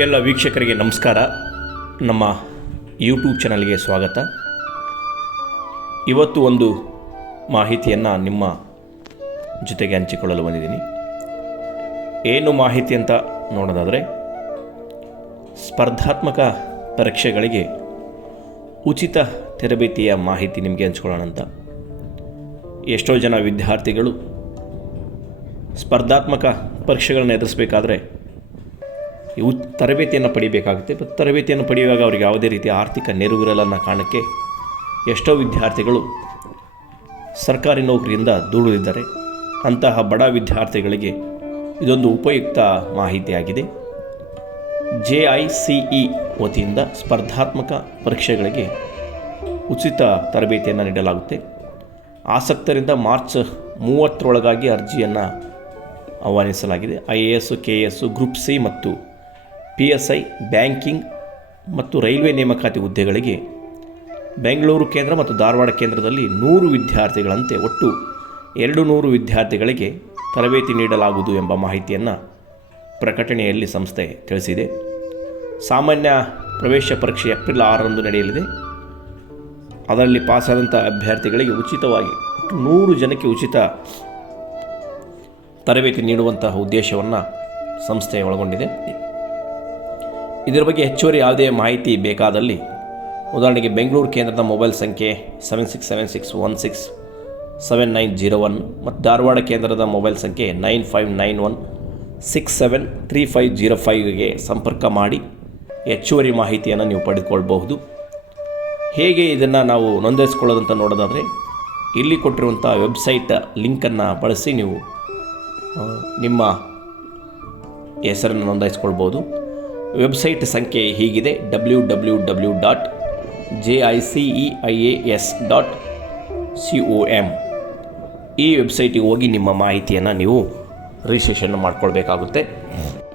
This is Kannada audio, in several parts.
ಎಲ್ಲ ವೀಕ್ಷಕರಿಗೆ ನಮಸ್ಕಾರ. ನಮ್ಮ ಯೂಟ್ಯೂಬ್ ಚಾನಲ್ಗೆ ಸ್ವಾಗತ. ಇವತ್ತು ಒಂದು ಮಾಹಿತಿಯನ್ನು ನಿಮ್ಮ ಜೊತೆಗೆ ಹಂಚಿಕೊಳ್ಳಲು ಬಂದಿದ್ದೀನಿ. ಏನು ಮಾಹಿತಿ ಅಂತ ನೋಡೋದಾದರೆ, ಸ್ಪರ್ಧಾತ್ಮಕ ಪರೀಕ್ಷೆಗಳಿಗೆ ಉಚಿತ ತರಬೇತಿಯ ಮಾಹಿತಿ ನಿಮಗೆ ಹಂಚ್ಕೊಳ್ಳೋಣ ಅಂತ. ಎಷ್ಟೋ ಜನ ವಿದ್ಯಾರ್ಥಿಗಳು ಸ್ಪರ್ಧಾತ್ಮಕ ಪರೀಕ್ಷೆಗಳನ್ನು ಎದುರಿಸಬೇಕಾದ್ರೆ ಇವು ತರಬೇತಿಯನ್ನು ಪಡಿಬೇಕಾಗುತ್ತೆ. ಬಟ್ ತರಬೇತಿಯನ್ನು ಪಡೆಯುವಾಗ ಅವರಿಗೆ ಯಾವುದೇ ರೀತಿಯ ಆರ್ಥಿಕ ನೆರವಿರಲ್ಲ ಅನ್ನೋ ಕಾರಣಕ್ಕೆ ಎಷ್ಟೋ ವಿದ್ಯಾರ್ಥಿಗಳು ಸರ್ಕಾರಿ ನೌಕರಿಯಿಂದ ದೂರದಿದ್ದಾರೆ ಅಂತಹ ಬಡ ವಿದ್ಯಾರ್ಥಿಗಳಿಗೆ ಇದೊಂದು ಉಪಯುಕ್ತ ಮಾಹಿತಿಯಾಗಿದೆ. ಜೆ ಐ ಸಿ ಇ ವತಿಯಿಂದ ಸ್ಪರ್ಧಾತ್ಮಕ ಪರೀಕ್ಷೆಗಳಿಗೆ ಉಚಿತ ತರಬೇತಿಯನ್ನು ನೀಡಲಾಗುತ್ತೆ. ಆಸಕ್ತರಿಂದ ಮಾರ್ಚ್ ಮೂವತ್ತರೊಳಗಾಗಿ ಅರ್ಜಿಯನ್ನು ಆಹ್ವಾನಿಸಲಾಗಿದೆ. I A S, K A S, group C ಮತ್ತು ಪಿ ಎಸ್ ಐ ಬ್ಯಾಂಕಿಂಗ್ ಮತ್ತು ರೈಲ್ವೆ ನೇಮಕಾತಿ ಹುದ್ದೆಗಳಿಗೆ ಬೆಂಗಳೂರು ಕೇಂದ್ರ ಮತ್ತು ಧಾರವಾಡ ಕೇಂದ್ರದಲ್ಲಿ ನೂರು ವಿದ್ಯಾರ್ಥಿಗಳಂತೆ ಒಟ್ಟು ಎರಡು ನೂರು ವಿದ್ಯಾರ್ಥಿಗಳಿಗೆ ತರಬೇತಿ ನೀಡಲಾಗುವುದು ಎಂಬ ಮಾಹಿತಿಯನ್ನು ಪ್ರಕಟಣೆಯಲ್ಲಿ ಸಂಸ್ಥೆ ತಿಳಿಸಿದೆ. ಸಾಮಾನ್ಯ ಪ್ರವೇಶ ಪರೀಕ್ಷೆ ಏಪ್ರಿಲ್ ಆರರಂದು ನಡೆಯಲಿದೆ. ಅದರಲ್ಲಿ ಪಾಸಾದಂಥ ಅಭ್ಯರ್ಥಿಗಳಿಗೆ ಉಚಿತವಾಗಿ ನೂರು ಜನಕ್ಕೆ ಉಚಿತ ತರಬೇತಿ ನೀಡುವಂತಹ ಉದ್ದೇಶವನ್ನು ಸಂಸ್ಥೆ ಒಳಗೊಂಡಿದೆ. ಇದರ ಬಗ್ಗೆ ಹೆಚ್ಚುವರಿ ಯಾವುದೇ ಮಾಹಿತಿ ಬೇಕಾದಲ್ಲಿ ಉದಾಹರಣೆಗೆ ಬೆಂಗಳೂರು ಕೇಂದ್ರದ ಮೊಬೈಲ್ ಸಂಖ್ಯೆ seven six seven six one six seven nine zero one ಮತ್ತು ಧಾರವಾಡ ಕೇಂದ್ರದ ಮೊಬೈಲ್ ಸಂಖ್ಯೆ nine five nine one six seven three five zero ಫೈವ್ಗೆ ಸಂಪರ್ಕ ಮಾಡಿ ಹೆಚ್ಚುವರಿ ಮಾಹಿತಿಯನ್ನು ನೀವು ಪಡೆದುಕೊಳ್ಬಹುದು. ಹೇಗೆ ಇದನ್ನು ನಾವು ನೋಂದಾಯಿಸ್ಕೊಳ್ಳೋದಂತ ನೋಡೋದಾದರೆ ಇಲ್ಲಿ ಕೊಟ್ಟಿರುವಂಥ ವೆಬ್ಸೈಟ್ ಲಿಂಕನ್ನು ಬಳಸಿ ನೀವು ನಿಮ್ಮ ಹೆಸರನ್ನು ನೋಂದಾಯಿಸ್ಕೊಳ್ಬೋದು ವೆಬ್ಸೈಟ್ ಸಂಖ್ಯೆ ಹೀಗಿದೆ. W W W dot J I C E I A S dot C O M ಈ ವೆಬ್ಸೈಟಿಗೆ ಹೋಗಿ ನಿಮ್ಮ ಮಾಹಿತಿಯನ್ನು ನೀವು ರಿಜಿಸ್ಟ್ರೇಷನ್ ಮಾಡ್ಕೊಳ್ಬೇಕಾಗುತ್ತೆ.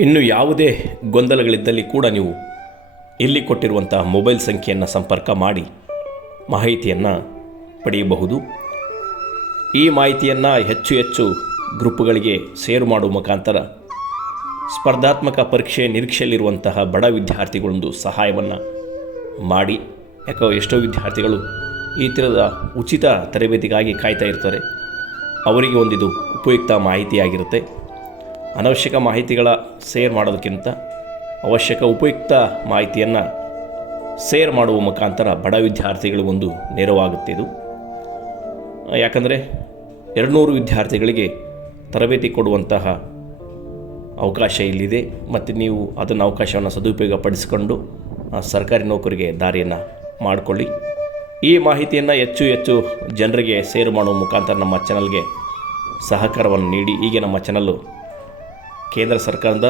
ಇನ್ನು ಯಾವುದೇ ಗೊಂದಲಗಳಿದ್ದಲ್ಲಿ ಕೂಡ ನೀವು ಇಲ್ಲಿ ಕೊಟ್ಟಿರುವಂತಹ ಮೊಬೈಲ್ ಸಂಖ್ಯೆಯನ್ನು ಸಂಪರ್ಕ ಮಾಡಿ ಮಾಹಿತಿಯನ್ನು ಪಡೆಯಬಹುದು. ಈ ಮಾಹಿತಿಯನ್ನು ಹೆಚ್ಚು ಹೆಚ್ಚು ಗ್ರೂಪ್ಗಳಿಗೆ ಶೇರ್ ಮಾಡುವ ಮುಖಾಂತರ ಸ್ಪರ್ಧಾತ್ಮಕ ಪರೀಕ್ಷೆ ನಿರೀಕ್ಷೆಯಲ್ಲಿರುವಂತಹ ಬಡ ವಿದ್ಯಾರ್ಥಿಗಳೊಂದು ಸಹಾಯವನ್ನು ಮಾಡಿ. ಯಾಕೋ ಎಷ್ಟೋ ವಿದ್ಯಾರ್ಥಿಗಳು ಈ ಥರದ ಉಚಿತ ತರಬೇತಿಗಾಗಿ ಕಾಯ್ತಾ ಇರ್ತಾರೆ. ಅವರಿಗೆ ಒಂದಿದು ಉಪಯುಕ್ತ ಮಾಹಿತಿಯಾಗಿರುತ್ತೆ. ಅನವಶ್ಯಕ ಮಾಹಿತಿಗಳ ಸೇರ್ ಮಾಡೋದಕ್ಕಿಂತ ಅವಶ್ಯಕ ಉಪಯುಕ್ತ ಮಾಹಿತಿಯನ್ನು ಸೇರ್ ಮಾಡುವ ಮುಖಾಂತರ ಬಡ ವಿದ್ಯಾರ್ಥಿಗಳಿಗೊಂದು ನೆರವಾಗುತ್ತೆ ಇದು. ಯಾಕಂದರೆ ಎರಡುನೂರು ವಿದ್ಯಾರ್ಥಿಗಳಿಗೆ ತರಬೇತಿ ಕೊಡುವಂತಹ ಅವಕಾಶ ಇಲ್ಲಿದೆ ಮತ್ತು ನೀವು ಅದನ್ನು ಅವಕಾಶವನ್ನು ಸದುಪಯೋಗ ಪಡಿಸಿಕೊಂಡು ಸರ್ಕಾರಿ ನೌಕರಿಗೆ ದಾರಿಯನ್ನು ಮಾಡಿಕೊಳ್ಳಿ. ಈ ಮಾಹಿತಿಯನ್ನು ಹೆಚ್ಚು ಹೆಚ್ಚು ಜನರಿಗೆ ಸೇರ್ ಮಾಡುವ ಮುಖಾಂತರ ನಮ್ಮ ಚಾನಲ್ಗೆ ಸಹಕಾರವನ್ನು ನೀಡಿ. ಹೀಗೆ ನಮ್ಮ ಚಾನಲ್ಲು ಕೇಂದ್ರ ಸರ್ಕಾರದ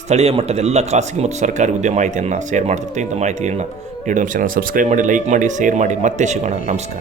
ಸ್ಥಳೀಯ ಮಟ್ಟದ ಎಲ್ಲ ಖಾಸಗಿ ಮತ್ತು ಸರ್ಕಾರಿ ಉದ್ಯಮ ಮಾಹಿತಿಯನ್ನು ಶೇರ್ ಮಾಡ್ತಿರ್ತೀವಿ ಇಂಥ ಮಾಹಿತಿಯನ್ನು ನೀಡುವ ಚಾನಲ್ ಸಬ್ಸ್ಕ್ರೈಬ್ ಮಾಡಿ ಲೈಕ್ ಮಾಡಿ ಶೇರ್ ಮಾಡಿ. ಮತ್ತೆ ಸಿಗೋಣ. ನಮಸ್ಕಾರ.